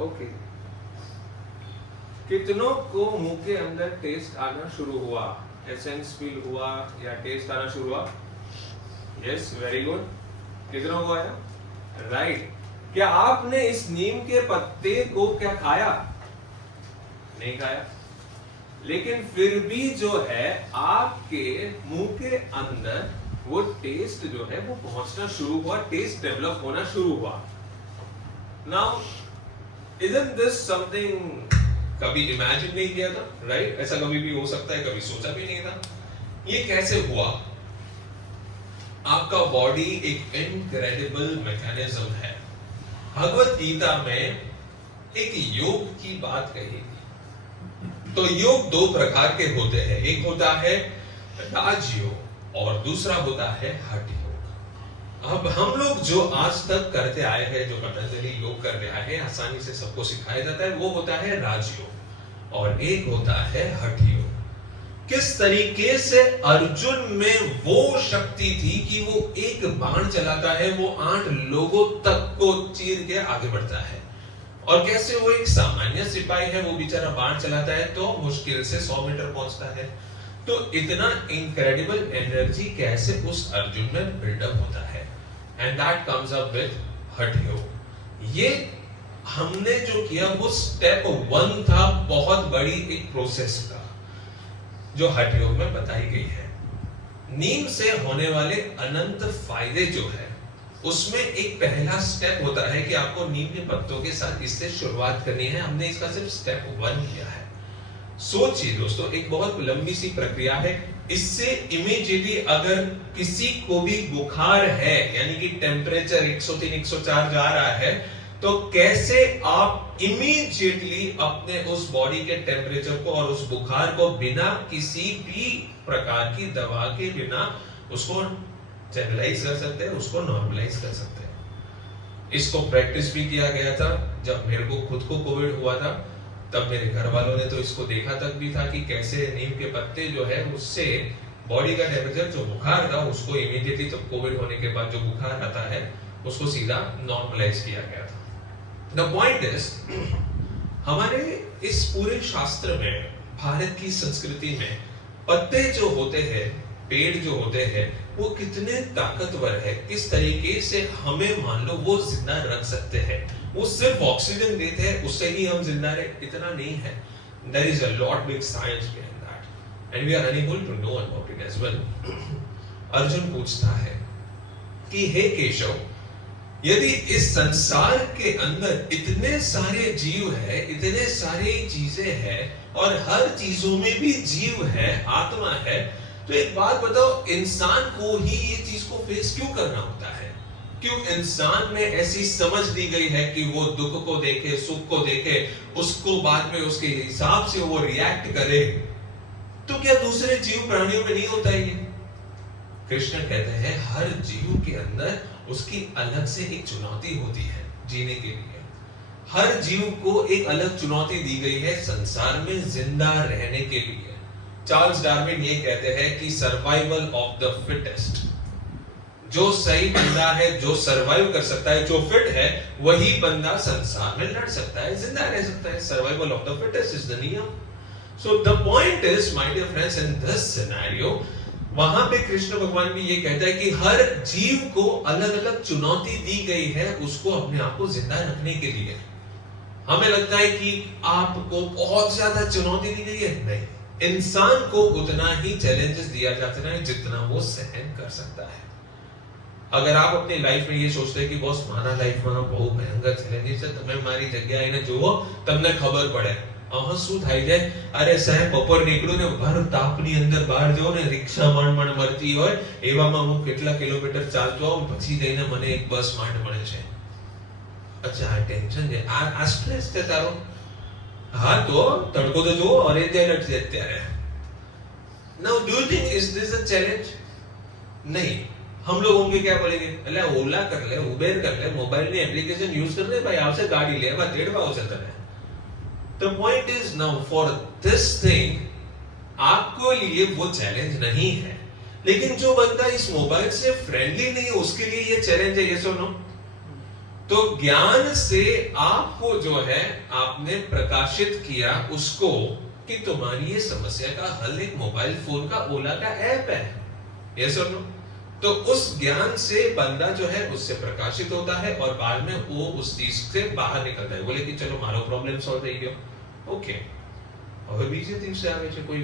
Okay, कितनों को मुंह के अंदर टेस्ट आना शुरू हुआ, एसेंस फील हुआ या टेस्ट आना शुरू हुआ? Yes, very good. कितनों को आया? राइट। क्या आपने इस नीम के पत्ते को क्या खाया? नहीं खाया, लेकिन फिर भी जो है आपके मुंह के अंदर वो टेस्ट जो है वो पहुंचना शुरू हुआ, टेस्ट डेवलप होना शुरू हुआ। नाउ isn't this something कभी इमेजिन नहीं किया था? राइट, ऐसा कभी भी हो सकता है, कभी सोचा भी नहीं था। ये कैसे हुआ? आपका बॉडी एक इनक्रेडिबल मैकेनिज्म है। भगवत गीता में एक योग की बात कही थी। तो योग दो प्रकार के होते हैं, एक होता है राजयोग और दूसरा होता है हठ योग। अब हम लोग जो आज तक करते आए हैं, जो पतंजलि योग करते आए हैं, आसानी से सबको सिखाया जाता है, वो होता है राजयोग और एक होता है हठ योग। किस तरीके से अर्जुन में वो शक्ति थी कि वो एक बाण चलाता है, वो 8 लोगों तक को चीर के आगे बढ़ता है, और कैसे वो एक सामान्य सिपाही है, वो बेचारा बाण चलाता है तो मुश्किल से 100 मीटर पहुंचता है। तो इतना इनक्रेडिबल एनर्जी कैसे उस अर्जुन में बिल्डअप होता है? And that comes up with हठ योग। ये हमने जो किया वो स्टेप 1 था, बहुत बड़ी एक प्रोसेस का, जो हठ योग में बताई गई है। नीम से होने वाले अनंत फायदे जो है, उसमें एक पहला स्टेप होता है कि आपको नीम के पत्तों के साथ इससे शुरुआत करनी है। हमने इसका सिर्फ स्टेप 1 किया है। सोचिए दोस्तों, एक बहुत लंबी सी प्रक्रिया है। इससे इमीडिएटली अगर किसी को भी बुखार है, यानी कि टेम्परेचर 103 104 जा रहा है, तो कैसे आप इमीडिएटली अपने उस बॉडी के टेम्परेचर को और उस बुखार को बिना किसी भी प्रकार की दवा के बिना उसको स्टेबलाइज कर सकते हैं, उसको नॉर्मलाइज कर सकते हैं। इसको प्रैक्टिस भी किया गया था। जब मेरे को खुद को कोविड हुआ था, तब मेरे घर वालों ने तो इसको देखा तक भी था कि कैसे नीम के पत्ते जो है उससे बॉडी का टेम्परेचर, जो बुखार था उसको इमीडिएटली, तो कोविड होने के बाद जो बुखार आता है उसको सीधा नॉर्मलाइज किया गया था। The point is, हमारे इस पूरे शास्त्र में, भारत की संस्कृति में, पत्ते जो होते हैं, पेड़ जो होते हैं, वो कितने ताकतवर है, किस तरीके से हमें मान लो वो जिंदा रख सकते हैं। वो सिर्फ ऑक्सीजन देते हैं, उससे ही हम जिंदा रहे, इतना नहीं है। There is a lot big science behind that, and we are unable to know about it as well. Arjun पूछता है कि हे केशव, यदि इस संसार के अंदर इतने सारे जीव है, इतने सारे चीजें हैं, और हर चीजों में भी जीव है, आत्मा है, तो एक बात बताओ, इंसान को ही ये चीज को फेस क्यों करना होता है? क्यों इंसान में ऐसी समझ दी गई है कि वो दुख को देखे, सुख को देखे, उसको बाद में उसके हिसाब से वो रिएक्ट करे? तो क्या दूसरे जीव प्राणियों में नहीं होता है ये? कृष्ण कहते हैं हर जीव के अंदर उसकी अलग से एक चुनौती होती है जीने के लिए। हर जीव को एक अलग चुनौती दी गई है संसार में जिंदा रहने के लिए। चार्ल्स डार्विन ये कहते हैं कि सर्वाइवल ऑफ द फिटेस्ट। जो सही बंदा है, जो सर्वाइव कर सकता है, जो फिट है, वही बंदा संसार में लड़ सकता है, जिंदा रह सकता है। Survival of the fittest is the नियम। So the point is, my dear friends, in this scenario, वहां पे कृष्ण भगवान भी ये कहता है कि हर जीव को अलग अलग चुनौती दी गई है, उसको अपने आप को जिंदा रखने के लिए। हमें लगता है कि आपको बहुत ज्यादा चुनौती दी गई है, नहीं, इंसान को उतना ही चैलेंजेस दिया जाता है जितना वो सहन कर सकता है। अगर आप अपनी लाइफ में ये सोचते हैं कि बॉस मारा लाइफ में बहुत भयंकर चैलेंजेस है, તમે મારી જગ્યાએ જુઓ, તમને ખબર પડે શું થાય છે। અરે સાહેબ, બપોર નીકળું ને ભર તાપની અંદર બહાર જાઉં ને, રિક્ષા માંડ મળતી હોય, એવામાં હું કેટલા કિલોમીટર ચાલતો આવું, પછી જઈને મને એક બસ માંડ મળે છે। અચ્છા, આ ટેન્શન છે, આ સ્ટ્રેસ છે તારો? હા, તો તડકો તો જુઓ, ઓરેન્જ એલર્ટ છે અત્યારે। Now do you think is this a challenge? नहीं। हम लोग उनके क्या बोलेंगे, अल्लाह ओला कर ले, उबेर कर ले, मोबाइल ની એપ્લિકેશન યુઝ कर ले भाई, आपसे गाड़ी ले, बस 1.5 भाव चलता है। The point is now for this thing, आपको लिए वो चैलेंज नहीं है, लेकिन जो बंदा इस मोबाइल से फ्रेंडली नहीं है, उसके लिए ये चैलेंज है। ये सुनो, तो ज्ञान से आपको जो है आपने प्रकाशित किया उसको कि तुम्हारी ये समस्या का हल एक मोबाइल फोन का ओला का ऐप है, यस और नो। तो उस ज्ञान से बंदा जो है उससे प्रकाशित होता है और बाद में वो उस चीज से बाहर निकलता है, बोले कि चलो मारो प्रॉब्लम सॉल्व થઈ ગયો, ओके। હવે બીજે દિવસે આવે છે કોઈ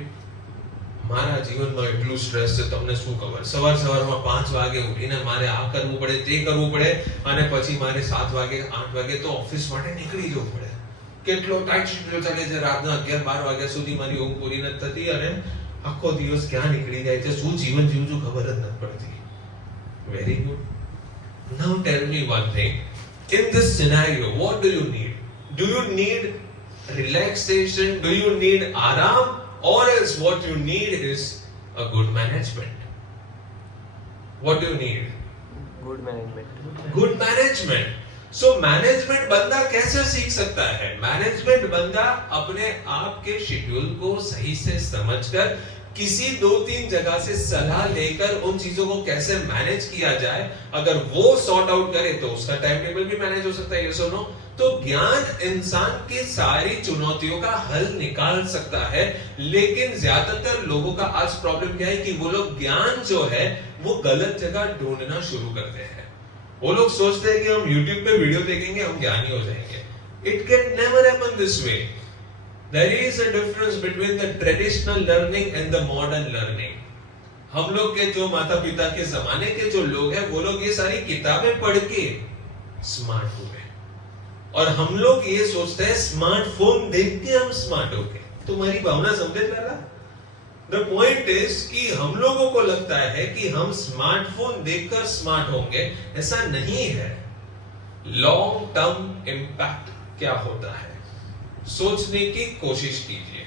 મારા જીવનમાં એટલું સ્ટ્રેસ છે તમને શું ખબર, સવારમાં 5 વાગે ઉઠીને મારે આ કરવું પડે તે કરવું પડે અને પછી મારે 7 વાગે 8 વાગે તો ઓફિસ માટે નીકળી જવું પડે, કેટલો ટાઈટ શેડ્યુલ ચાલે છે, રાતના 11-12 વાગ્યા સુધી મારી ઊંઘ પૂરી નથી થતી અને આખો દિવસ ક્યાં નીકળી જાય છે, શું જીવન જીવું છું ખબર જ નથી પડતી. Very good. Now tell me one thing. In this scenario, what do you need? Do you need relaxation? Do you need aram? Or else what you need is a good management. What do you need? Good management. Good management. So management बंदा कैसे सीख सकता है? Management बंदा अपने आप के schedule को सही से समझकर किसी 2-3 जगह से सलाह लेकर उन चीजों को कैसे मैनेज किया जाए, अगर वो सॉर्ट आउट करे तो उसका टाइम टेबल भी मैनेज हो सकता है, ये सुनो। तो ज्ञान इंसान की सारी चुनौतियों का हल निकाल सकता है, लेकिन ज्यादातर लोगों का आज प्रॉब्लम क्या है कि वो लोग ज्ञान जो है वो गलत जगह ढूंढना शुरू करते हैं। वो लोग सोचते हैं कि हम YouTube पे वीडियो देखेंगे हम ज्ञानी हो जाएंगे। It can never happen this way. There is a difference between the traditional learning and the modern learning. हम लोग के जो माता पिता के जमाने के जो लोग हैं वो लोग ये सारी किताबें पढ़ के स्मार्ट हुए, और हम लोग ये सोचते हैं स्मार्टफोन देख के हम स्मार्ट हो गए। तुम्हारी भावना समझे पहला? The point is कि हम लोगों को लगता है कि हम स्मार्टफोन देखकर स्मार्ट होंगे, ऐसा नहीं है। लॉन्ग टर्म इंपैक्ट क्या होता है सोचने की कोशिश कीजिए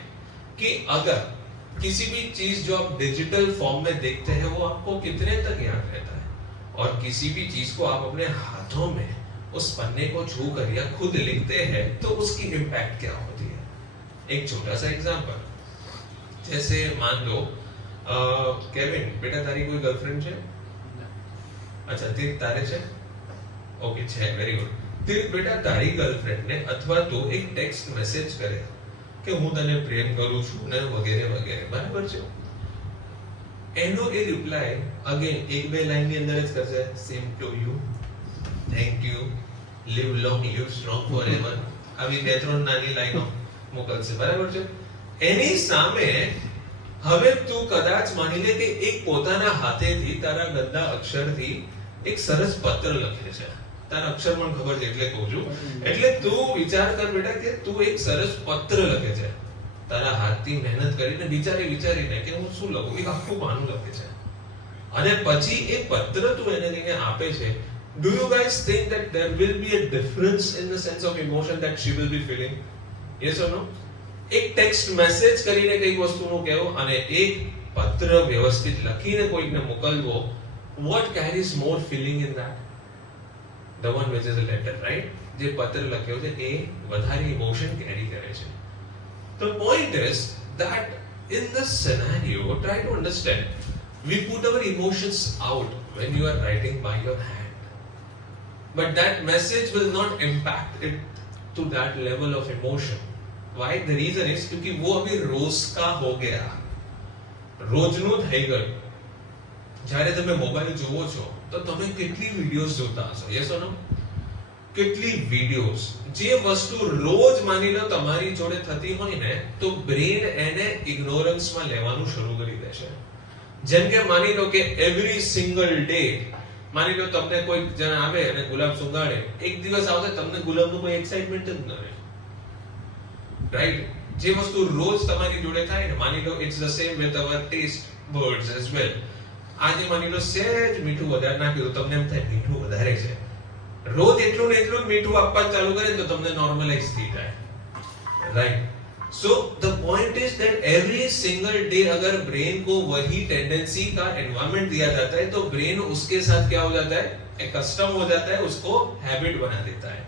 कि अगर किसी भी चीज जो आप डिजिटल फॉर्म में देखते हैं वो आपको कितने तक याद रहता है, और किसी भी चीज को आप अपने हाथों में उस पन्ने को छू कर या खुद लिखते हैं तो उसकी इंपैक्ट क्या होती है। एक छोटा सा एग्जांपल, जैसे मान लो केविन बेटा तारी कोई गर्लफ्रेंड है? अच्छा तीर तारे છે? ओके છે, वेरी गुड। तीर बेटा तारी गर्लफ्रेंड ने अथवा तो एक टेक्स्ट मैसेज करे કે હું તને પ્રેમ કરું છું ને વગેરે વગેરે, બરાબર છે? એનો એ રિપ્લાય અગેન એક બે લાઈન ની અંદર જ કરશે, same to you, thank you, live long, live strong forever, આવી બે ત્રણ નાની લાઈનો મોકલશે, બરાબર છે? એની સામે હવે તું કદાચ માની લે કે એક પોતાના હાથેથી તારા ગંદા અક્ષરથી એક સરસ પત્ર લખે છે, તારા અક્ષર પણ ખબર છે એટલે કહું છું, એટલે તું વિચાર કર બેટા કે તું એક સરસ પત્ર લખે છે તારા હાથથી મહેનત કરીને વિચારીને કે હું શું લખું, એક આખું પાનું લખે છે અને પછી એ પત્ર તું એને લઈને આપે છે. Do you guys think that there will be a difference in the sense of emotion that she will be feeling? Yes or no? એક ટેક્સ્ટ મેસેજ કરીને કઈ વસ્તુનું કહેવું અને એક પત્ર વ્યવસ્થિત લખીને કોઈને મોકલવો, what carries more feeling in that? The one which is a letter, right? જે પત્ર લખ્યો છે એ વધારે ઇમોશન કેરી કરે છે. The point is that in this scenario, try to understand, we put our emotions out when you are writing by your hand, but that message will not impact it to that level of emotion. Why? The reason is क्योंकि वो अभी रोज का हो गया, રોજનું થઈ ગયું. જ્યારે તમે મોબાઈલ જોવો છો તો તમે કેટલી વિડિયોઝ જોતા હશો, યસ ઓર નો? કેટલી વિડિયોઝ, જે વસ્તુ રોજ માની લો તમારી જોડે થતી હોય ને તો બ્રેન એને ઇગ્નોરન્સ માં લેવાનું શરૂ કરી દેશે. જેમ કે માની લો કે એવરી સિંગલ ડે માની લો તમને કોઈ જણ આવે અને ગુલાબ સુંઘાડે, એક દિવસ આવશે તમને ગુલાબનું કોઈ એક્સાઇટમેન્ટ જ ન રહે, રાઈટ? જે વસ્તુ રોજ તમારી જોડે થાય ને, માની લો it's the same with our test birds as well. આજે માની લો સહેજ મીઠું વધારે નાખ્યું તો તમને એમ થાય મીઠું વધારે છે, રોજ એટલું ને એટલું મીઠું આપવા ચાલુ કરે તો તમને નોર્મલાઇઝ થઈ જાય, right? So the point is that every single day अगर ब्रेन को वही टेंडेंसी का एनवायरनमेंट दिया जाता है तो ब्रेन उसके साथ क्या हो जाता है, कस्टम हो जाता है, उसको हैबिट बना देता है.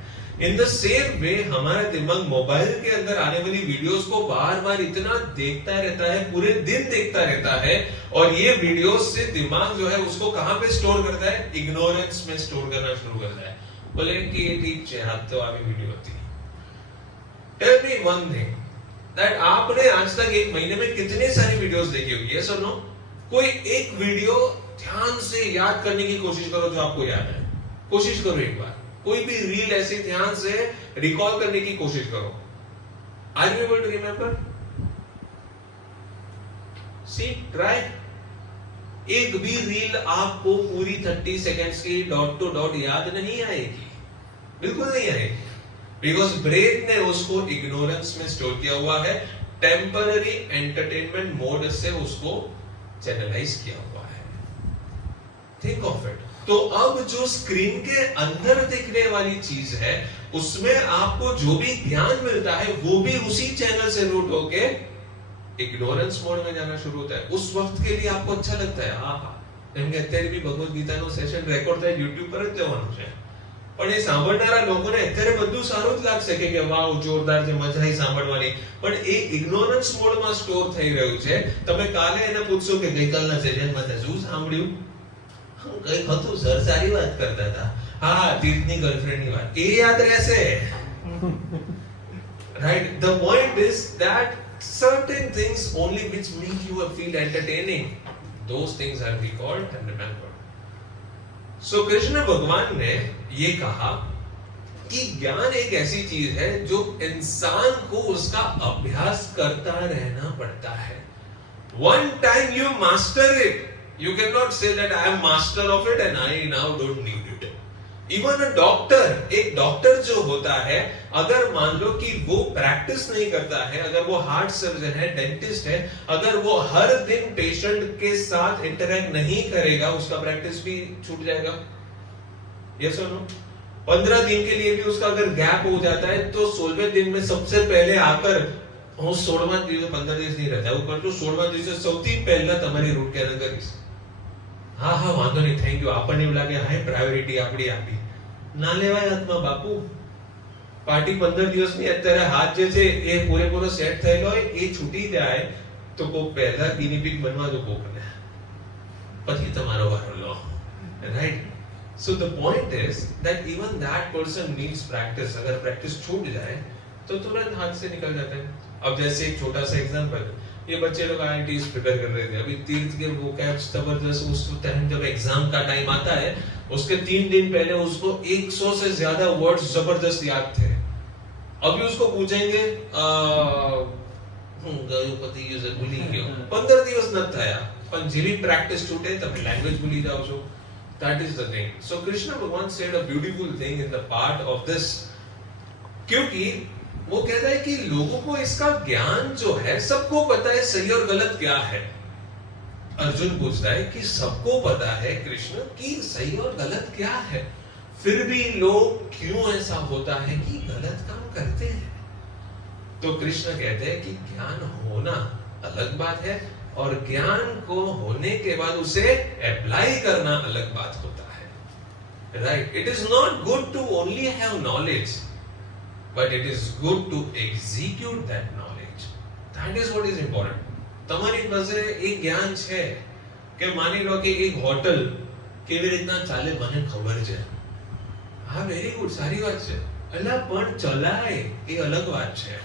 In the same way हमारा दिमाग मोबाइल के अंदर आने वाली वीडियोस को बार-बार इतना देखता रहता है, पूरे दिन देखता रहता है, और ये वीडियोस से दिमाग जो है उसको कहां पे स्टोर करता है, इग्नोरेंस में स्टोर करना शुरू करता है. बोले कि ठीक है आप तो अभी वीडियो होती। Tell me one thing that आपने आज तक एक महीने में कितने सारी वीडियोस देखी होगी, यस और नो? कोई एक वीडियो ध्यान से याद करने की कोशिश करो जो आपको याद है, कोशिश करो एक बार। कोई भी रील ऐसे ध्यान से रिकॉल करने की कोशिश करो। Are you able to remember? See try. एक भी रील आपको पूरी 30 सेकेंड्स की डॉट टू डॉट याद नहीं आएगी, बिल्कुल नहीं आएगी, बिकॉज ब्रेन ने उसको इग्नोरेंस में स्टोर किया हुआ है, टेम्पररी एंटरटेनमेंट मोड से उसको चैनलाइज किया हुआ है। Think of it. तो अब जो स्क्रीन के अंदर दिखने वाली चीज है उसमें आपको जो भी ज्ञान मिलता है वो भी उसी चैनल से रूट होके इग्नोरेंस मोड में जाना शुरू होता है। उस वक्त के लिए आपको अच्छा लगता है, आहा એમ કે અત્યારે બી ભગવદ ગીતાનો સેશન રેકોર્ડ થાય YouTube પર જ જવાનું છે, પણ એ સાંભળનારા લોકોને અત્યારે બધું સારું જ લાગશે કે વાવ જોરદાર છે, મજા આવી સાંભળવાની, પણ એ ઇગ્નોરન્સ મોડમાં સ્ટોર થઈ રહ્યું છે। તમે કાલે એને પૂછશો કે ગઈકાલના સેશનમાં તે શું સાંભળ્યું? કઈ હતું સર, સારી વાત કરતા હતા, હા તીર્થની ગર્લફ્રેન્ડની વાત, એ યાદ રહેશે, right? The point is that certain things only which make you feel entertaining, those things are recalled and remembered. So Krishna भगवान ने ये कहा कि ज्ञान एक ऐसी चीज है जो इंसान को उसका अभ्यास करता रहना पड़ता है। One time you master it, you cannot say that I am master of it and I now don't need it. Even doctor, एक डॉक्टर जो होता है, अगर मान लो कि वो प्रैक्टिस नहीं करता है, अगर वो हार्ट सर्जन है, डेंटिस्ट है, अगर वो हर दिन पेशेंट के साथ इंटरेक्ट नहीं करेगा, उसका प्रैक्टिस भी छूट जाएगा, यस और नो? 15 दिन के लिए भी उसका अगर गैप हो जाता है तो 16वें दिन में सबसे पहले आकर હું 16વાં દિવસે 15 દિવસ નહીં રહેતા, હું કરતો 16વાં દિવસે સૌથી પહેલા તમારી રૂટ કેનલ કરીશ। હા હા વાંધો નહીં, થેન્ક યુ। આપણને એવું લાગે હાઈ પ્રાયોરિટી આપણી આપી, ના લેવાય હાથમાં બાપુ। પાર્ટી 15 દિવસની અત્યારે હાથ જે છે એ પૂરેપૂરો સેટ થયેલો હોય, એ છૂટી જાય તો કોક પહેલા ગિનીપિગ બનવા દો કોકને, પછી તમારો વારો લો, right? So the point is that even that person needs practice। अगर प्रैक्टिस छूट जाए तो तुरंत हाथ से निकल जाते हैं। अब जैसे एक छोटा सा एग्जांपल, ये बच्चे लोग IITs प्रिपेयर कर रहे थे, अभी तीर्थ के वोकैब्स जबरदस्त, उस टाइम जब एग्जाम का टाइम आता है उसके 3 दिन पहले उसको 100 से ज्यादा वर्ड्स जबरदस्त याद थे। अभी उसको पूछेंगे गणपति यूजर भूली गयो, 15 દિવસ ન થયા, પણ જેવી પ્રેક્ટિસ છૂટે તમે લેંગ્વેજ ભૂલી જાઓ છો। That is the thing. So Krishna Bhagwan said a beautiful thing in the part of this, क्योंकि वो कहता है कि लोगों को इसका ज्ञान जो है, सबको पता है सही और गलत क्या है। अर्जुन पूछता है कि सबको पता है कृष्ण कि सही और गलत क्या है, फिर भी लोग क्यों ऐसा होता है कि गलत काम करते हैं? तो कृष्ण कहते हैं कि ज्ञान होना अलग बात है और ज्ञान को होने के बाद उसे अप्लाई करना अलग बात होता है, right? It is not good to only have knowledge, but it is good to execute that knowledge. That is what is important. તમારી પાસે એક જ્ઞાન છે કે માની લો કે એક હોટલ કેવી રીતના ચાલે મને ખબર છે, હા વેરી ગુડ, સારી વાત છે, અલા પણ ચલાય એ અલગ વાત છે,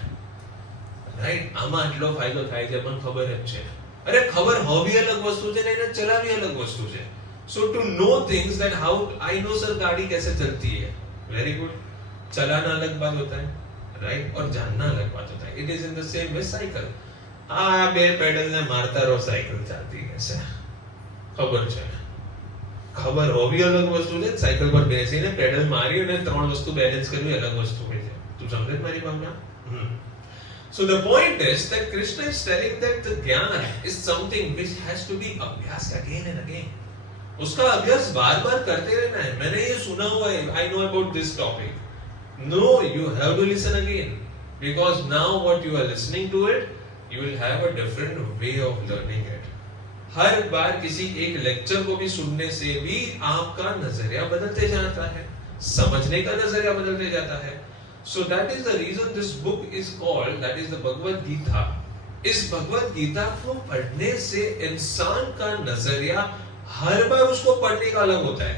રાઈટ? આમાં આટલો ફાયદો થાય છે પણ ખબર જ છે, અરે ખબર હોવી અલગ વસ્તુ છે ને એને ચલાવવી અલગ વસ્તુ છે। So to know things that how I know sir गाड़ी कैसे चलती है, very good, चलाना अलग बात होता है, राइट? और जानना अलग बात होता है। It is in the same way cycle, आ બે પેડલ ને મારતા રહો સાયકલ ચાલતી રહેશે, ખબર છે, ખબર હોવી અલગ વસ્તુ છે, સાયકલ પર બેસીને પેડલ મારી અને 3 વસ્તુ બેલેન્સ કરવી અલગ વસ્તુ છે। તું સમજે મારી ભાવના? So the point is that Krishna is telling that the jnana is something which has to be अभ्यास again and again। उसका अभ्यास बार-बार करते रहना है। मैंने ये सुना हुआ है, I know about this topic। No, you have to listen again, because now what you are listening to it, you will have a different way of learning it। हर बार किसी एक लेक्चर को भी सुनने से भी आपका नजरिया बदलते जाता है, समझने का नजरिया बदलते जाता है। So that is the reason this book is called, that is the Bhagavad Gita। इस भगवद गीता को पढ़ने से इंसान का नजरिया हर बार उसको पढ़ने का अलग होता है।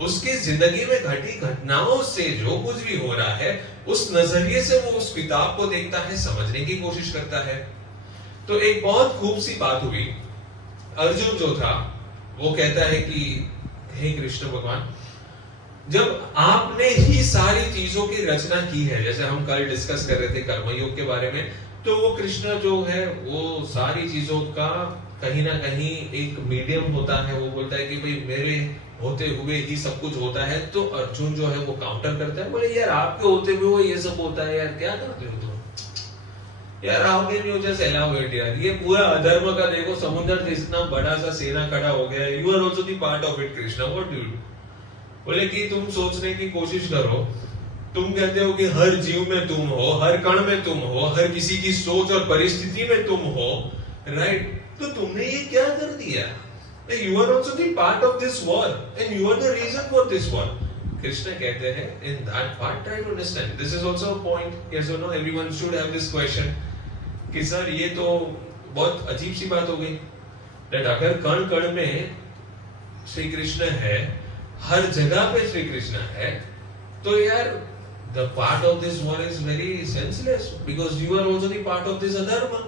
उसकी जिंदगी में घटी घटनाओं से जो कुछ भी हो रहा है उस नजरिए से वो उस किताब को देखता है, समझने की कोशिश करता है। तो एक बहुत खूब सी बात हुई। अर्जुन जो था वो कहता है कि हे कृष्ण भगवान, जब आपने ही सारी चीजों की रचना की है, जैसे हम कल डिस्कस कर रहे थे कर्मयोग के बारे में, तो वो कृष्ण जो है वो सारी चीजों का कहीं ना कहीं एक मीडियम होता है। वो बोलता है कि भाई मेरे होते हुए ही सब कुछ होता है। तो अर्जुन जो है वो काउंटर करता है, बोले यार आपके होते हुए वो ये सब होता है, यार क्या करते हो तुम, यार how can you just allow it यार, ये पूरा अधर्म का देखो समुद्र जितना बड़ा सा सेना खड़ा हो गया है, you are also the part of it Krishna, what do you do. बोले कि तुम सोचने की कोशिश करो, तुम कहते हो कि हर जीव में तुम हो, हर कण में तुम हो, हर किसी की सोच और परिस्थिति में तुम हो, राइट? तो तुमने ये क्या कर दिया? You are also the part of this war and you are the reason for this war. Krishna कहते हैं in that part try to understand. This is also a point. Yes or no? Everyone should have this question. कि sir ये तो बहुत अजीब सी बात हो गई। That अगर कण कण में श्री कृष्ण है, हर जगह पे श्री कृष्ण है, तो यार the part of this war is very senseless because you are also the part of this adharma.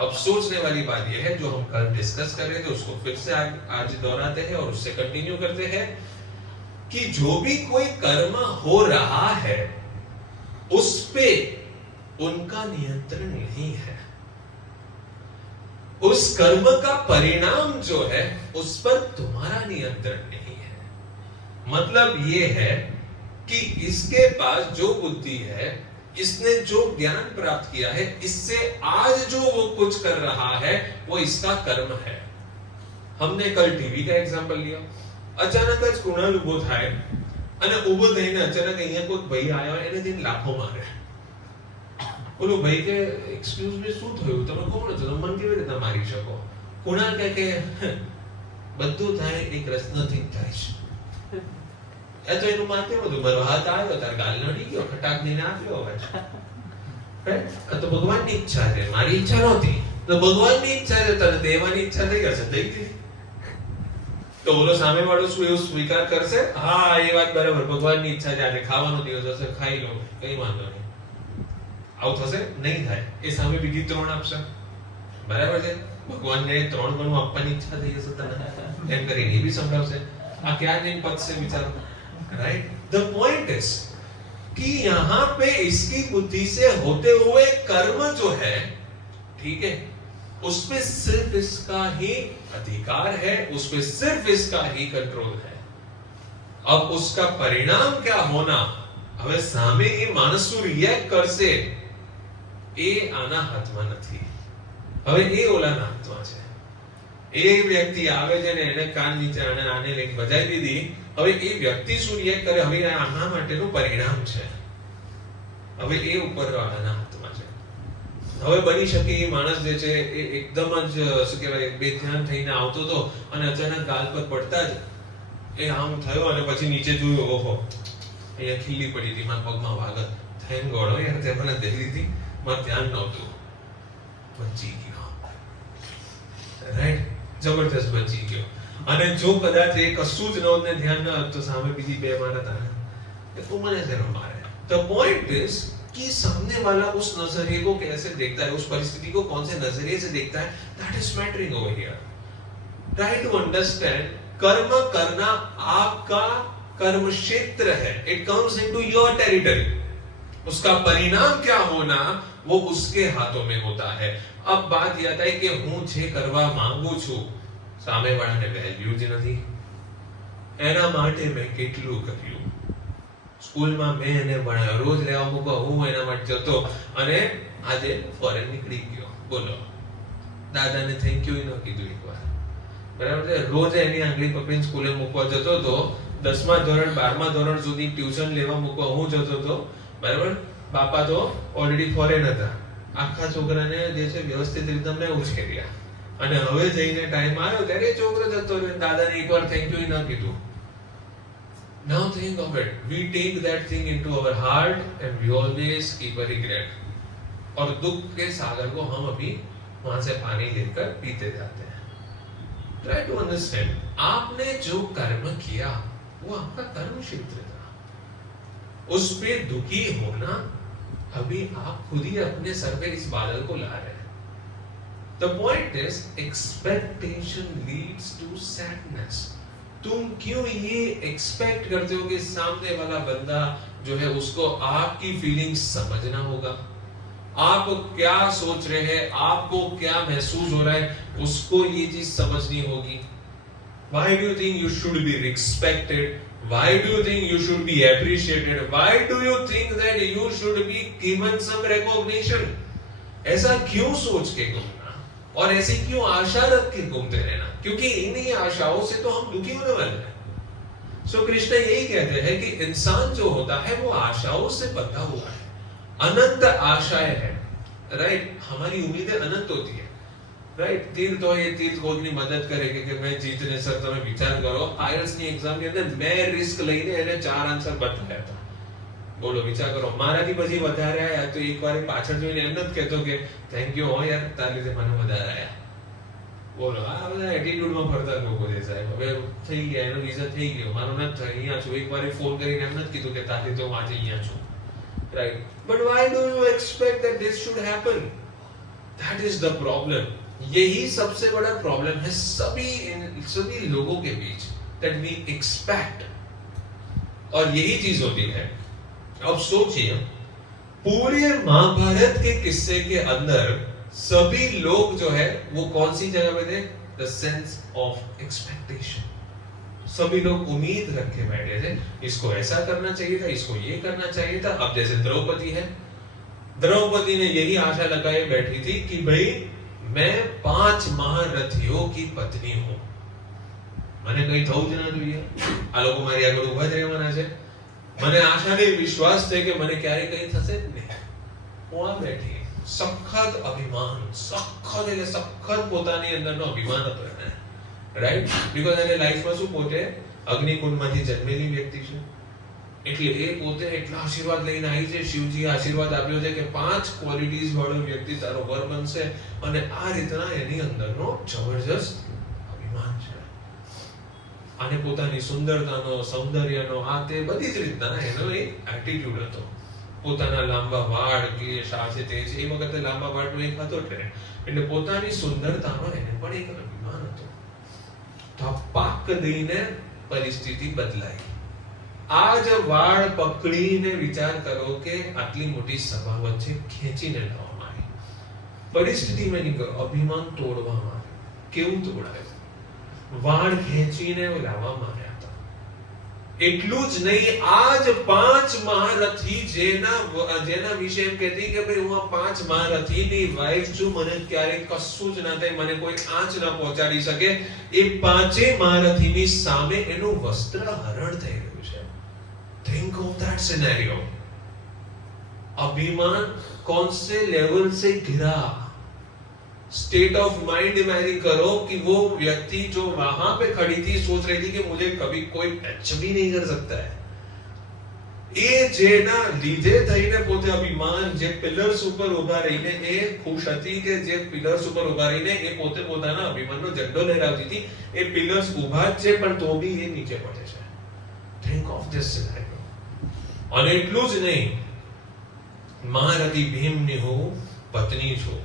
अब सोचने वाली बात यह है, जो हम कल डिस्कस कर रहे थे उसको फिर से आज दोहराते हैं और उससे कंटिन्यू करते हैं कि जो भी कोई कर्म हो रहा है उस पे उनका नियंत्रण नहीं है। उस कर्म का परिणाम जो है उस पर तुम्हारा नियंत्रण नहीं है। मतलब ये है कि इसके पास जो बुद्धि है, इसने जो ज्ञान प्राप्त किया है, इससे आज जो वो कुछ कर रहा है वो इसका कर्म है। हमने कल टीवी का एग्जांपल लिया। अचानक જ કુણાલ ઉભો થાય અને ઉભો થઈને અચાનક અહીંયા કોઈ ભાઈ આવ્યો એને દિન લાફો મારે। બોલો ભાઈ કે એક્સક્યુઝ મી શું થયું, તમે કોણ છો, તમે મને કેવી રીતે મારી શકો? કુણાલ કહે કે બધું થાય એક રસ્તેથી થાય છે। એ તો એનું માથે બધું મારો હાથ આવ્યો તાર ગાલ નડી ગયો, ખટાક દઈને આપ્યો અવાજ, રાઈટ? આ તો ભગવાનની ઈચ્છા છે, મારી ઈચ્છા નહોતી। તો ભગવાનની ઈચ્છા છે, તને દેવાની ઈચ્છા થઈ હશે, દઈ દીધી। તો ઓલો સામે વાળો શું એવું સ્વીકાર કરશે? હા એ વાત બરાબર, ભગવાનની ઈચ્છા છે, આજે ખાવાનો દિવસ હશે, ખાઈ લો, કઈ વાંધો નહીં। આવું થશે? નહીં થાય। એ સામે બીજી 3 આપશે, બરાબર છે? ભગવાનને 3 ગણું આપવાની ઈચ્છા થઈ હશે તને, એમ કરીને એ બી સંભળાવશે। આ क्या नहीं पद से विचारो, राइट? द पॉइंट इज कि यहां पे इसकी बुद्धि से होते हुए कर्म जो है, ठीक है, उसमें सिर्फ इसका ही अधिकार है, उसमें सिर्फ इसका ही कंट्रोल है। अब उसका परिणाम क्या होना, હવે સામે એ માણસ શું રિએક્ટ કરશે એ આના હાથમાં નથી। હવે એ ઓલાના હાથમાં છે। એ વ્યક્તિ આવે છે ને એને કાન નીચે આને લઈને બજાવી દીધી, હવે એ વ્યક્તિ શું રિએક્ટ કરે, હવે આના માટેનું પરિણામ છે, હવે એ ઉપરવાળાના હાથમાં છે। હવે બની શકે એ માણસ જે છે એ એકદમ જ શું કહેવાય બેધ્યાન થઈને આવતો હતો અને અચાનક ગાલ પર પડતા જ એ આમ થયો અને પછી નીચે જોયું, ઓહો અહીંયા ખીલી પડી હતી, મારા પગમાં વાગત, થેન્ક ગોડ યાર તે મને દેખી હતી, મારું ધ્યાન નહોતું, બચી ગયો, રાઈટ? જબરદસ્ત બચી ગયો। અને જો કદાચ એ કશું જ નહોતું, ધ્યાન ન હતું, તો સામે બીજી 2 મારતા એ તું મને શેનો મારે। द पॉइंट इज कि सामने वाला उस नजरिए को कैसे देखता है, उस परिस्थिति को कौन से नजरिए से देखता है, that is mattering over here. Try to understand, कर्म करना आपका कर्म क्षेत्र है, it comes into your territory. उसका परिणाम क्या होना वो उसके हाथों में होता है। अब बात यह है कि હું જે કરવા માંગુ છું સામે વાળાને વેલ્યુ જ નથી, એના માટે મેં કેટલું કર્યું। સ્કૂલમાં મેં એને ભણાવ્યો, રોજ લેવા મૂકવા હું એના માટે જતો અને આજે ફોરેન નીકળી ગયો, બોલો દાદાને થેન્ક યુ ન કીધું એકવાર, બરાબર છે? રોજ એની આંગળી પકડીને સ્કૂલે મૂકવા જતો હતો, 10મા ધોરણ 12મા ધોરણ સુધી ટ્યુશન લેવા મૂકવા હું જતો હતો, બરાબર? બાપા તો ઓલરેડી ફોરેન હતા, આખા છોકરાને જે છે વ્યવસ્થિત રીતે અમને ઉછેર્યા અને હવે જઈને ટાઈમ આવ્યો ત્યારે છોકરો જતો રહ્યો, દાદાને એકવાર થેન્ક યુ ન કીધું। Now think of it, we take that thing into our heart and we always keep a regret, और दुख के सागर को हम अभी वहां से पानी लेकर पीते जाते हैं। Try to understand, आपने जो कर्म किया वो आपका कर्म क्षेत्र था, उस पे दुखी होना अभी आप खुद ही अपने सर पे इस बादल को ला रहे हैं। The point is expectation leads to sadness. तुम क्यों ये एक्सपेक्ट करते हो कि सामने वाला बंदा जो है उसको आपकी फीलिंग्स समझना होगा, आप क्या सोच रहे हैं, आपको क्या महसूस हो रहा है, उसको ये चीज समझनी होगी। Why do you think you should be respected? Why do you think you should be appreciated? Why do you think that you should be given some recognition? ऐसा क्यों सोच के घूमना और ऐसी क्यों आशा रख के घूमते रहना? क्योंकि इन्हीं आशाओं से तो हम दुखी होने वाले हैं। सो कृष्ण यही कहते हैं कि इंसान जो होता है वो आशाओं से बंधा हुआ है, अनंत आशाएं हैं, राइट? हमारी उम्मीदें अनंत होती है, राइट? तीर्थ हो, ये तीर्थ कोઈની મદદ કરે કે મેં જીતને સર તમે વિચાર કરો આઈએલટીએસ ની એક્ઝામ ની અંદર મેં રિસ્ક લઈને એને 4 આન્સર બતાવ્યા હતા, બોલો વિચાર કરો, મારાથી પછી વધારે આયા તો એકવાર પાછળ જોઈને એમ નથી કહેતો કે થેન્ક યુ હો યાર તારી લીધે મને વધારે આયા, બોલો આ બધા એટીટ્યુડ માં ફરતા લોકો છે સાહેબ, હવે થઈ ગયા એનો રિઝલ્ટ થઈ ગયો, મારો નથી થઈ, અહીંયા છું, એકવાર ફોન કરીને એમ નથી કીધું કે તારી તો આજે અહીંયા છું, right? But why do you expect that this should happen? That is the problem. यही सबसे बड़ा प्रॉब्लम है सभी लोगों के बीच, that we expect, और यही चीज होती है। अब सोचिए पूरे महाभारत के किस्से के अंदर सभी लोग जो है वो कौन सी जगह पे थे? The sense of expectation. सभी लोग उम्मीद रख के बैठे थे, इसको ऐसा करना चाहिए था, इसको ये करना चाहिए था। अब जैसे द्रौपदी है, द्रौपदी ने यही आशा लगाए बैठी थी कि भाई मैं 5 महारथियों की पत्नी हूं, મને કઈ થવું જ ના જોઈએ, આ લોકો મારી આગળ ઊભા જ રહેવાના છે, મને આશા ને વિશ્વાસ છે કે મને ક્યારે કઈ થશે જ નહીં, હું આ બેઠી સખત અભિમાન, સખત એટલે સખત પોતાની અંદરનો અભિમાન હતો એને, રાઈટ? બીકોઝ એને લાઈફમાં શું પોતે અગ્નિકુંડમાંથી જન્મેલી વ્યક્તિ છે, એટલે એ પોતે એટલા આશીર્વાદ લઈને આવી છે, શિવજી આશીર્વાદ આપ્યો છે કે 5 ક્વોલિટીઝ વાળો વ્યક્તિ તારો વર બનશે, અને આ રીતના એની અંદરનો જબરજસ્ત અભિમાન છે, અને પોતાની સુંદરતાનો, સૌંદર્યનો, આ તે બધી જ રીતના એનો એક એટીટ્યુડ હતો, પોતાના લાંબા વાળ, કેશ, આ છે તે છે, એ વખતે લાંબા વાળનો એક હતો ટ્રેન્ડ, એટલે પોતાની સુંદરતાનો એને પણ એક અભિમાન હતો। તો આ પાક દઈને પરિસ્થિતિ બદલાઈ। आज वाड़ पकड़ीने विचार करो कि आटली मोटी सभा वच्चे खेचीने लाववामां आवी, परिस्थिति में नहीं करो, अभिमान तोड़वामां आव्युं, केवुं तोड़ाय? वाड़ खेचीने लाववामां આવ્યા હતા। એટલું જ નહીં, આજ 5 મહારથી જેના વિશે એમ કહેતી કે ભાઈ હું આ 5 મહારથીની વાઇફ છું, મને ક્યારે કશું જ ના થાય, મને કોઈ આંચ ના પહોંચાડી શકે, એ 5 મહારથીની સામે એનું વસ્ત્ર હરણ થઈ રહ્યું છે। Think of that scenario. अभिमान कौन से लेवल से गिरा? स्टेट ऑफ माइंड इमेजिन करो कि वो व्यक्ति जो वहां पे खड़ी थी सोच रही थी कि मुझे कभी कोई टच भी नहीं कर सकता है। એ જેના લીધે થઈને પોતે અભિમાન જે પિલર્સ ઉપર ઊભા રહીને એ ખુશ હતી કે જે પિલર્સ ઉપર ઊભા રહીને એ પોતે પોતાના અભિમાનનો ઝંડો લહેરાવતી હતી, એ પિલર્સ ઊભા જ છે પણ તો બી એ નીચે પડે છે। Think of this scenario. અને એટલું જ નહીં, મહારથી ભીમની હું પત્ની છું,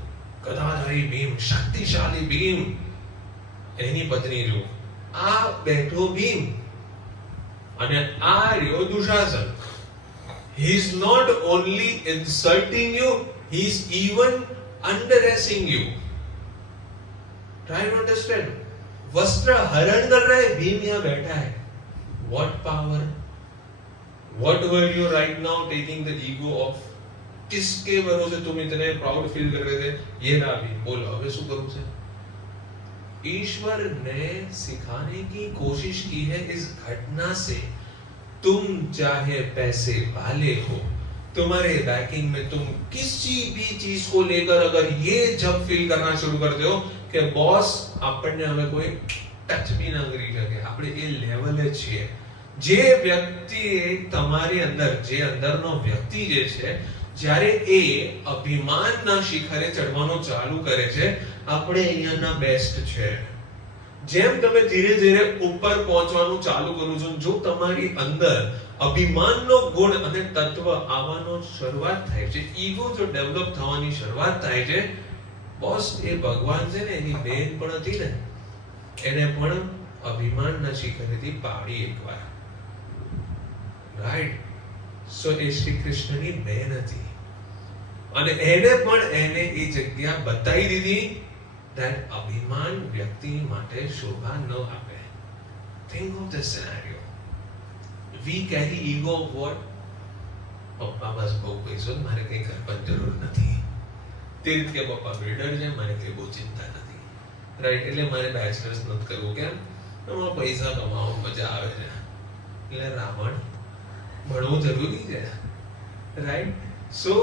ગદાધારી ભીમ, શક્તિશાળી ભીમ એની પત્ની છું, આ બેઠો ભીમ, અને આ રહ્યો Dushasan. He is not only insulting you, he is even underestimating you. Try to understand. वस्त्र हरण कर रहा है, भीम यहाँ बैठा है। What power? What were you right now taking the ego of? किसके भरोसे तुम इतने प्राउड फील कर रहे थे? ये ना भी बोलो, अब શું કરું છે? ईश्वर ने सिखाने की कोशिश की है इस घटना से। तुम चाहे पैसे वाले हो, तुम्हारे बैकिंग में तुम किसी भी चीज को लेकर अगर ये जब फील करना शुरू करते हो कि बॉस આપણને હવે કોઈ ટચ બી ન કરી શકે, આપણે એ લેવલે છીએ, જે વ્યક્તિ તમારી અંદર, જે અંદરનો વ્યક્તિ જે છે, જ્યારે એ અભિમાનના શિખરે ચડવાનું ચાલુ કરે છે, આપણે અહીંયાના બેસ્ટ છે, જેમ તમે ધીરે ધીરે ઉપર પહોંચવાનું ચાલુ કરો છો, જો તમારી અંદર અભિમાનનો ગુણ અને તત્વ આવવાનો શરૂઆત થાય છે, ઈગો જો ડેવલપ થવાની શરૂઆત થાય છે, બોસ એ ભગવાન છે ને એની બેન પણ હતી ને, એને પણ અભિમાન નશી કરી હતી પાડી એકવાર, રાઈટ? સો એ શ્રી કૃષ્ણની બેન હતી અને એને પણ એને એ જગ્યા બતાવી દીધી that અભિમાન વ્યક્તિ માટે શોભા ન આપે. Think of this scenario. We carry ego of what? પપ્પા બસ બહુ પૈસો, મારે કઈ કરવાની જરૂર નથી. તીર્થ કે પપ્પા બિલ્ડર છે, મારે કઈ બહુ ચિંતા નથી, રાઈટ? એટલે મારે બેચલર્સ નથી કરવું. કેમ? એમાં પૈસા કમાવો મજા આવે છે. એટલે રાવણ ભણવું જરૂરી છે, right? So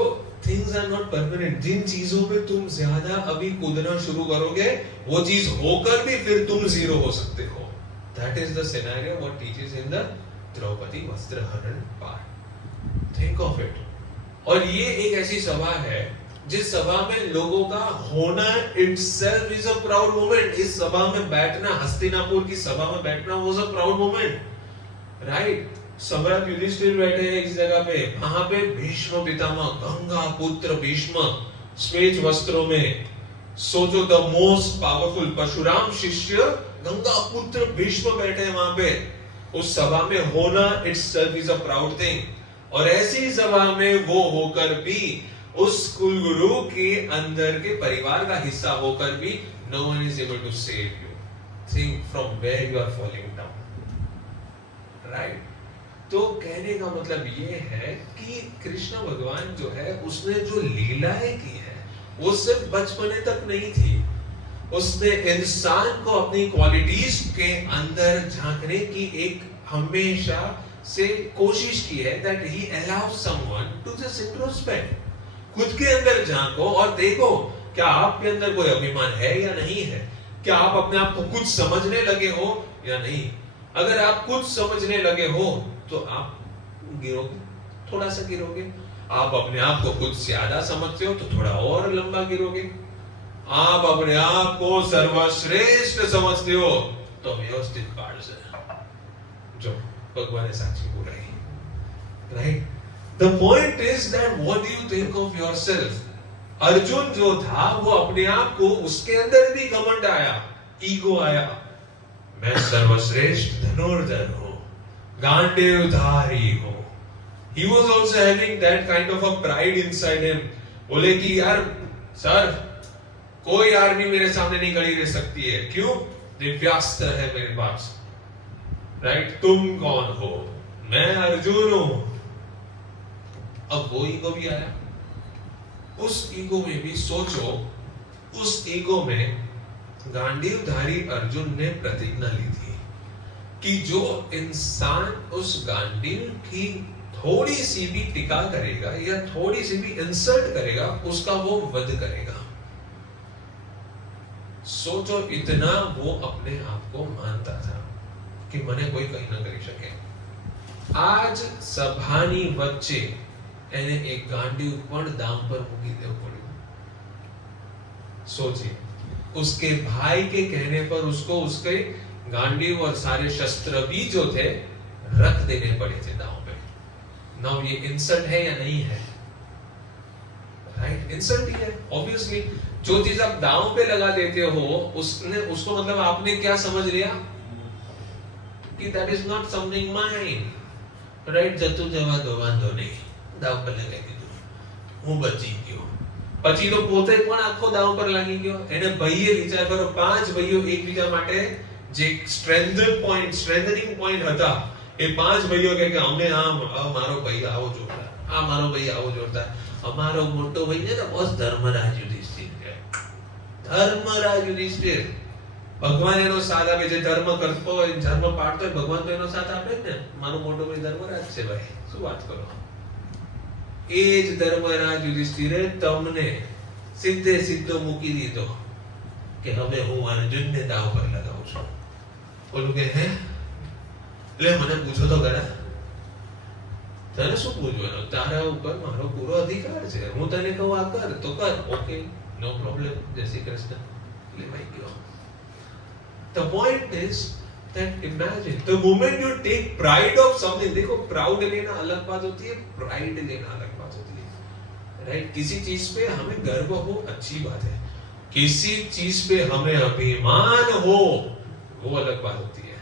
things are not permanent. जिन चीजों पे तुम ज्यादा अभी कूदना शुरू करोगे, वो चीज होकर भी फिर तुम जीरो हो सकते हो. That is the scenario what teaches in the Draupadi वस्त्रहरण पार्ट. Think of it. और ये एक ऐसी सभा है जिस सभा में लोगों का होना itself is a proud moment. इस सभा में बैठना, हस्तिनापुर की सभा में बैठना was a proud moment, right? सम्राट युधिष्ठिर बैठे हैं इस जगह पे, वहां पे भीष्म पितामह, गंगा पुत्र भीष्म श्वेत वस्त्रों में. सोचो द मोस्ट पावरफुल परशुराम शिष्य गंगा पुत्र भीष्म बैठे हैं वहां पे. उस सभा में होना itself is a proud thing. और ऐसी सभा में वो होकर भी, उस कुलगुरु के अंदर के परिवार का हिस्सा होकर भी, no one is able to save you. Think from where you are falling down, right? तो कहने का मतलब ये है कि कृष्ण भगवान जो है, उसने जो लीलाएं की है वो सिर्फ बचपने तक नहीं थी. उसने इंसान को अपनी क्वालिटीज के अंदर झांकने की एक हमेशा से कोशिश की है. That he allows someone to just introspect. खुद के अंदर झांको और देखो क्या आपके अंदर कोई अभिमान है या नहीं है. क्या आप अपने आप को कुछ समझने लगे हो या नहीं. अगर आप कुछ समझने लगे हो तो आप गिरोगे, थोड़ा सा गिरोगे. आप अपने आप को कुछ ज्यादा समझते हो तो थोड़ा और लंबा गिरोगे. आप अपने आप को सर्वश्रेष्ठ समझते हो तो व्यवस्थित पाड़ से जो भगवान ने साक्षी बोला है, right? The point is that what do you think of yourself. Arjun जो था वो अपने आप को, उसके अंदर भी घमंड आया, ईगो आया. मैं सर्वश्रेष्ठ धनुर्धर हूं, गांडीवधारी हूं. He was also having that kind of a pride inside him. बोले कि यार सर, कोई आर्मी मेरे सामने नहीं खड़ी रह सकती है. क्यों? दिव्यास्त्र है मेरे पास, राइट? तुम कौन हो? मैं अर्जुन हूं. अब वो ईगो भी आया. उस ईगो में भी सोचो, उस ईगो में गांडीवधारी अर्जुन ने प्रतिज्ञा ली थी कि जो इंसान उस गांडीव की थोड़ी सी भी टीका करेगा या थोड़ी सी भी इंसल्ट करेगा, उसका वो वध करेगा. सोचो, इतना वो अपने आप को मानता था कि मने कोई कहीं ना कर सके. आज सभानी वच्चे એને એક ગાંડી ઉપર દામ પર મૂકી દેવું પડ્યું. सोचिए, उसके भाई के कहने पर उसको उसके गांडीव और सारे शस्त्र भी जो थे रख देने पड़े थे दांव पे. नाउ ये इंसल्ट है या नहीं है? राइट? इंसल्ट ही है ऑब्वियसली. जो चीज आप दांव पे लगा देते हो, उसने उसको मतलब आपने क्या समझ लिया कि that is not something mine, right? जतु जवा दो वांधो नहीं, दाव पर લગાવી દીધું, હું બચી ગયો. પછી તો પોતે પણ આખો દાવ પર લાગી ગયો. એને ભાઈએ વિચાર કરો, પાંચ ભાઈઓ એકબીજા માટે જે સ્ટ્રેન્થનિંગ પોઈન્ટ હતા, એ પાંચ ભાઈઓ કહે કે અમને આ મારો ભાઈ આવો જોરદાર, આ મારો ભાઈ આવો જોરદાર. અમારો મોટો ભાઈ છે ને બોસ ધર્મરાજ યુધિષ્ઠિર છે. ધર્મરાજ યુધિષ્ઠિર, ભગવાન એનો સાથ આપે. જે ધર્મ કરતો હોય, ધર્મ પાળતો હોય, ભગવાન તો એનો સાથ આપે જ ને. મારો મોટો ભાઈ ધર્મરાજ છે ભાઈ, શું વાત કરો. એ જ ધર્મરાજ યુધિષ્ઠિરે તમને સીધે સીધો મૂકી દીધો કે હવે હું અર્જુનને દાવ પર લગાવું છું. બોલું કે હે, લે મને પૂછો તો ખરા, તને શું પૂછવાનું? તારા ઉપર મારો પૂરો અધિકાર છે. હું તને કહું આ કર તો કર, ઓકે, નો પ્રોબ્લેમ. જય શ્રી કૃષ્ણ. લે ભાઈ ગયો. The point is that imagine the moment you take pride of something, देखो proud लेना अलग बात होती है, pride लेना अलग बात होती है, right? किसी चीज पे हमें गर्व हो अच्छी बात है, किसी चीज पे हमें अभिमान हो वो अलग बात होती है।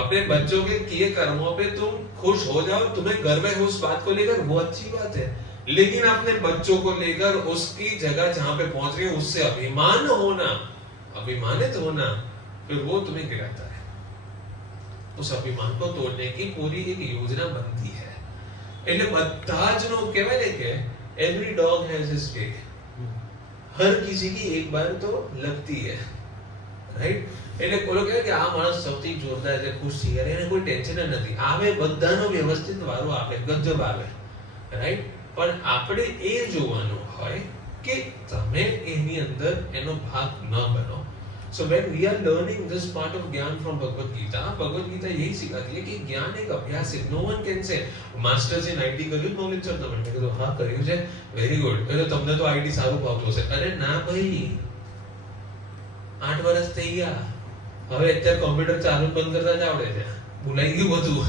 अपने बच्चों के किए कर्मों पे तुम खुश हो जाओ, तुम्हें गर्व है उस बात को लेकर, वो अच्छी बात है, लेकिन अपने बच्चों को लेकर उसकी जगह जहां पे पहुंच रही है उससे अभिमान होना, अभिमानित होना, फिर वो तुम्हें गिराता है। उस अभिमान को तोड़ने की पूरी एक योजना बनती है। એટલે બધા જ નો કહેવાય ને કે every dog has his day, हर किसी की एक बार तो लगती है, राइट? એટલે બોલો કે આ માણસ સૌથી જોરદાર છે, ખુશ છે, યાર એને કોઈ ટેન્શન જ નથી, આવે બધાનો વ્યવસ્થિત વારો આવે, ગજબ આવે, રાઈટ? પણ આપણે એ જોવાનું હોય કે તમે એની અંદર એનો ભાગ ન બનો. So when we are learning this part of ज्ञान from Bhagavad Gita यही सिखाती है कि ज्ञान एक अभ्यास है. No one can say masters in IT કર્યું, knowledge of the mind કીધું હા કર્યું છે, વેરી ગુડ, એટલે તમને તો IT સારું ફાવતું હશે. અરે ના ભાઈ, 8 વર્ષ થઈ ગયા, હવે અત્યારે કોમ્પ્યુટર ચાલુ બંધ કરતા જ આવડે છે, ભૂલાઈ ગયું બધું,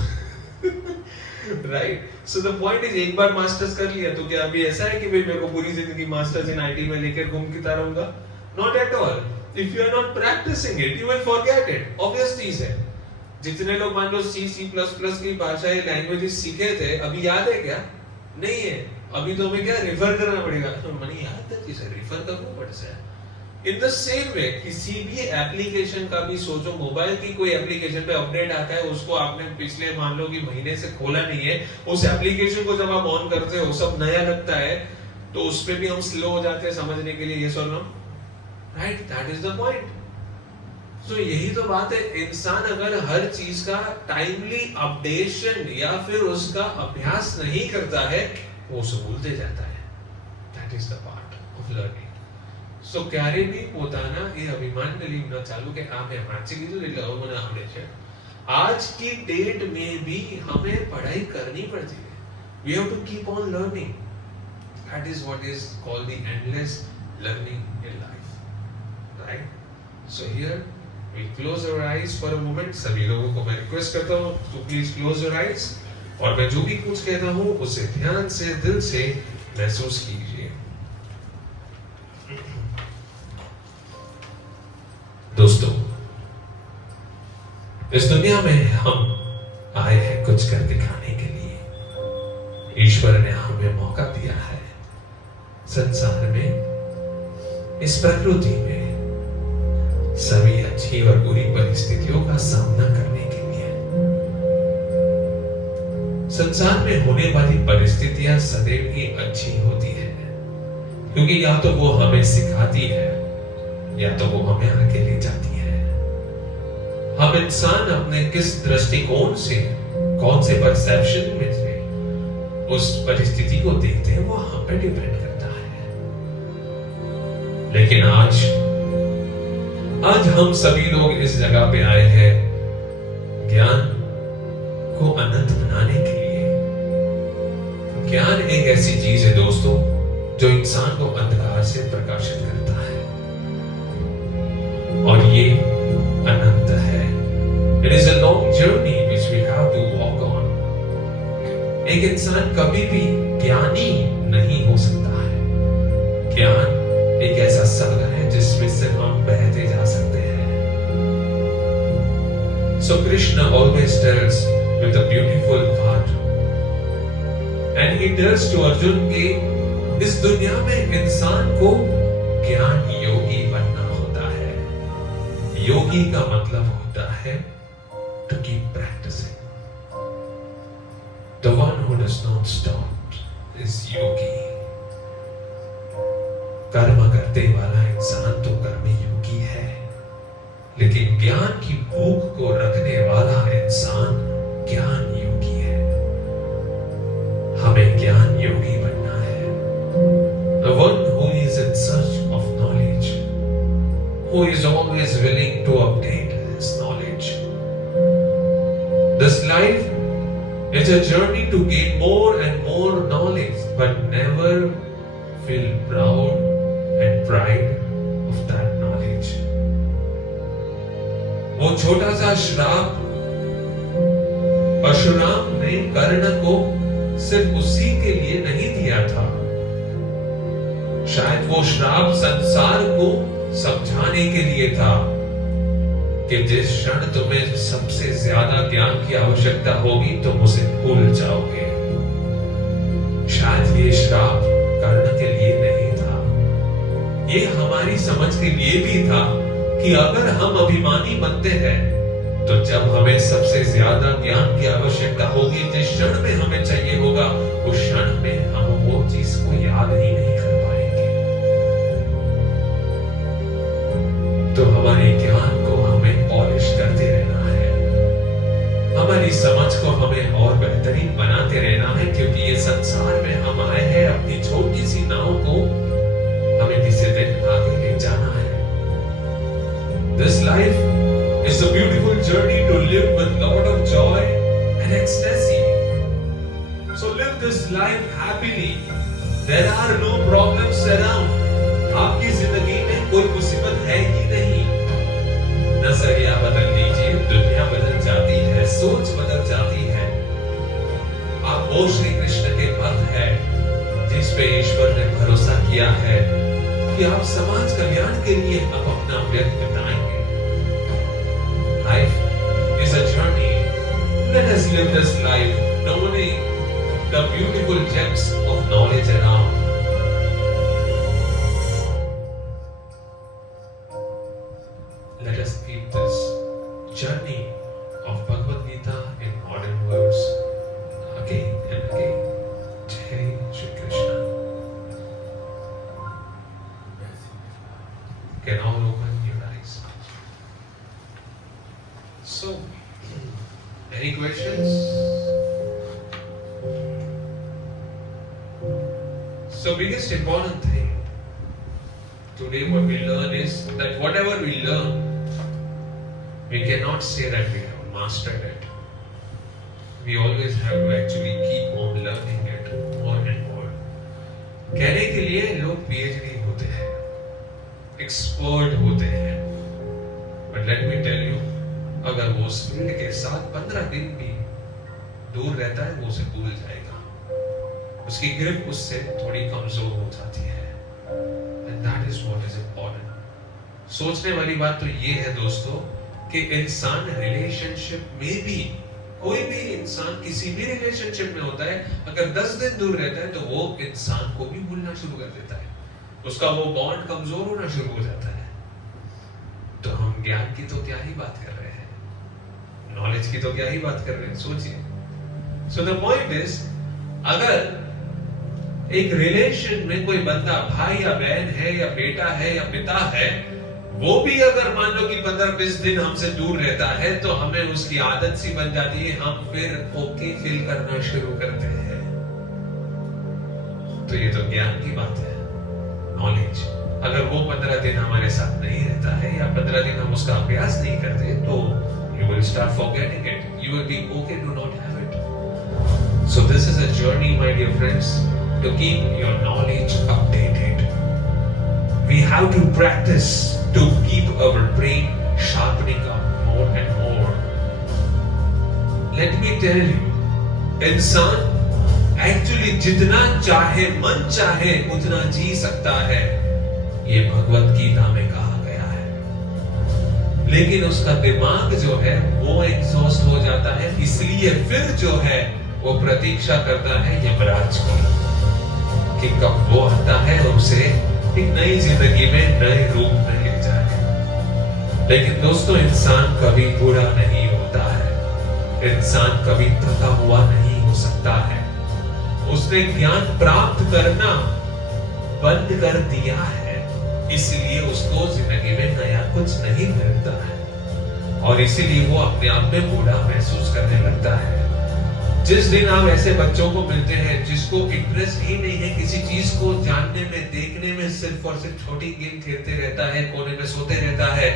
right? So the point is एक बार मास्टर्स कर लिया तो क्या अभी ऐसा है कि भाई मेरे को पूरी जिंदगी मास्टर्स इन आईटी में लेकर घूमता रहूंगा? Not at all. If you are not practicing it you will forget it. Obvious चीज है. जितने लोग मान लो सी सी प्लस प्लस की भाषा या लैंग्वेजेस सीखे थे, अभी याद है क्या? नहीं है. अभी तो हमें क्या रेफर करना पड़ेगा, तो मनी याद है चीज रेफर करना पड़ता है. इन द सेम वे किसी भी एप्लीकेशन का भी सोचो, मोबाइल की कोई एप्लीकेशन पे अपडेट आता है, उसको आपने पिछले मान लो कि महीने से खोला नहीं है, उस एप्लीकेशन को जब आप ऑन करते हो सब नया लगता है, तो उस पे भी हम स्लो हो जाते हैं समझने के लिए, यस और no, right? That is the point. So यही तो बात है. इंसान अगर हर चीज का टाइमली अपडेशन या फिर उसका अभ्यास नहीं करता है, वो उसे भूलते जाता है. That is the part of learning. So क्યારે બી પોતાના એ અભિમાન ને લીધા ચાલુ કે આ મેં વાંચી લીધું એટલે હવે મને આવડે છે. आज की डेट में भी हमें पढ़ाई करनी पड़ती है. We have to keep on learning. That is what is called the endless learning in life, right? So here we close our eyes for a moment. सभी लोगों को मैं रिक्वेस्ट करता हूँ to please close your eyes, और मैं जो भी कुछ कहता हूँ उसे ध्यान से दिल से महसूस कीजिए. दोस्तों, इस दुनिया में हम आए हैं कुछ कर दिखाने के लिए. ईश्वर ने हमें मौका दिया है संसार में, इस प्रकृति में सभी अच्छी और बुरी परिस्थितियों का सामना करने के लिए. संसार में होने वाली परिस्थितियां सदैव ही अच्छी होती है, क्योंकि या तो वो हमें सिखाती है या तो वो हमें आगे ले जाती है. हम इंसान अपने किस दृष्टिकोण से, कौन से परसेप्शन में से उस परिस्थिति को देखते हैं, वो हम पे डिपेंड करता है. लेकिन आज हम सभी लोग इस जगह पे आए हैं ज्ञान को अनंत बनाने के लिए. ज्ञान एक ऐसी चीज है दोस्तों जो इंसान को अंधकार से प्रकाशित करता है, और ये अनंत है. It is a long journey which we have to walk on. एक इंसान कभी भी ज्ञानी नहीं हो सकता है. ज्ञान एक ऐसा सागर है जिसमें से हम बहते जा सकते हैं. So Krishna always tells with a beautiful part, and he tells to Arjun कि इस दुनिया में इंसान को ज्ञान योगी बनना होता है. योगी का मतलब होता है to keep practicing. The one who does not stop is yogi. कर्म करते वाला इंसान तो कर्मी योगी है, लेकिन ज्ञान की भूख को रखने वाला इंसान ज्ञान योगी है. हमें ज्ञान योगी बनना है. The one who is in search of knowledge, who is always willing to update his knowledge. This life is a journey to gain more and more knowledge, but never feel proud and pride of that knowledge. वो छोटा सा श्राप परशुराम ने कर्ण को सिर्फ उसी के लिए नहीं दिया था, शायद वो श्राप संसार को समझाने के लिए था कि जिस क्षण तुम्हें सबसे ज्यादा ज्ञान की आवश्यकता होगी तुम उसे भूल जाओगे। शायद ये श्राप कर्ण के लिए नहीं था, ये हमारी समझ के लिए भी था कि अगर हम अभिमानी बनते हैं तो जब हमें सबसे ज्यादा ज्ञान की आवश्यकता होगी, जिस क्षण में हमें चाहिए होगा, उस क्षण में हम वो चीज को याद ही नहीं कर पाएंगे। तो हमारे ज्ञान को हमें पॉलिश करते रहना है, हमारी समझ को हमें और बेहतरीन बनाते रहना है, क्योंकि ये संसार में हम आए हैं अपनी छोटी सी नाव को हमें किसी दिन आगे ले जाना है। This life is a beautiful journey to live with lot of joy and ecstasy. So live this life happily. There are no problems around. आपकी जिंदगी में कोई मुसीबत है ही नहीं। नजरिया बदल लीजिए, दुनिया बदल जाती है, सोच बदल जाती है। आप वो श्री कृष्ण के भक्त हैं जिस पे ईश्वर ने भरोसा किया है कि आप समाज कल्याण के लिए आप अपना व्यक्त बिताएंगे। Life is a journey. Let us live this life knowing the beautiful gems of knowledge around. Let us keep this journey of Bhagavad Gita in modern words again and again. Jai Shri Krishna. Can all open your eyes? So, any questions? So, biggest important thing today what we learn is that whatever we learn, we cannot say that we have mastered it. We always have to actually keep on learning it more and more. कहने के लिए लोग PhD होते हैं, expert होते हैं, but let me tell you, अगर वो उस फील्ड के साथ 15 दिन भी दूर रहता है, वो उसे भूल जाएगा, उसकी ग्रिप उससे थोड़ी कमजोर हो जाती है। And that is what is important. सोचने वाली बात तो ये है दोस्तों कि इंसान रिलेशनशिप में भी, कोई भी इंसान किसी भी रिलेशनशिप में होता है, अगर 10 दिन दूर रहता है तो वो इंसान को भी भूलना शुरू कर देता है, उसका वो बॉन्ड कमजोर होना शुरू हो जाता है। तो हम ज्ञान की तो क्या ही बात कर रहे हैं, नॉलेज की तो क्या ही बात कर रहे हैं, सोचिए। सो द पॉइंट इज, अगर एक रिलेशन में कोई बंदा भाई या बहन है या बेटा है या पिता है, वो भी अगर मान लो कि 15-20 दिन हमसे दूर रहता है तो हमें उसकी आदत सी बन जाती है, हम फिर ओके फील करना शुरू करते हैं। तो ये तो ज्ञान की बात है, नॉलेज। अगर वो 15 दिन हमारे साथ नहीं रहता है या 15 दिन हम उसका अभ्यास नहीं करते तो you will start forgetting it. You will be okay to not have it. So this is a journey, my dear friends, to keep your knowledge updated. We have to practice to keep our brain sharpening up more and more. Let me tell you, इंसान actually जितना चाहे, मन चाहे, उतना जी सकता है, ये भगवत गीता में कहा गया है। लेकिन उसका दिमाग जो है वो एग्जॉस्ट हो जाता है, इसलिए फिर जो है वो प्रतीक्षा करता है यमराज की कि कब वो आता है उसे एक नई जिंदगी में नए रूप में ले जाए। लेकिन दोस्तों, इंसान कभी बूढ़ा नहीं होता है, इंसान कभी थका हुआ नहीं हो सकता है। उसने ज्ञान प्राप्त करना बंद कर दिया है, इसलिए उसको जिंदगी में नया कुछ नहीं मिलता है और इसीलिए वो अपने आप में बूढ़ा महसूस करने लगता है। जिस दिन आप ऐसे बच्चों को मिलते हैं जिसको इंटरेस्ट ही नहीं है किसी चीज को जानने में, देखने में, सिर्फ और सिर्फ छोटी गेम खेलते रहता है, कोने में सोते रहता है,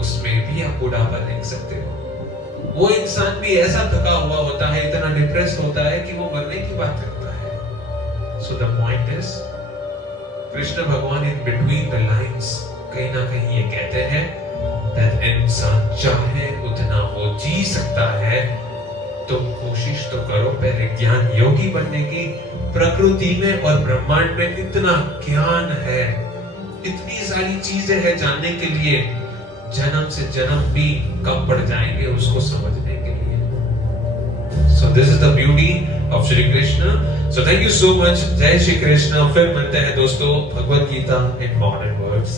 उसमें भी आप बुढ़ापा देख सकते हो। वो इंसान भी ऐसा थका हुआ होता है, इतना डिप्रेस्ड होता है कि वो मरने की बात करता है। सो द पॉइंट इज, कृष्ण भगवान इन बिटवीन द लाइंस कहीं ना कहीं ये कहते हैं that इंसान चाहे उतना वो जी सकता है, तो कोशिश तो करो पहले ज्ञान योगी बनने की। प्रकृति में और ब्रह्मांड में इतना ज्ञान है, इतनी सारी चीजें हैं जानने के लिए, जन्म से जन्म भी कम पड़ जाएंगे उसको समझने के लिए। So this is the beauty of Shri Krishna. So thank you so much. जय श्री कृष्ण। फिर मिलते हैं दोस्तों Bhagavad Gita in modern words.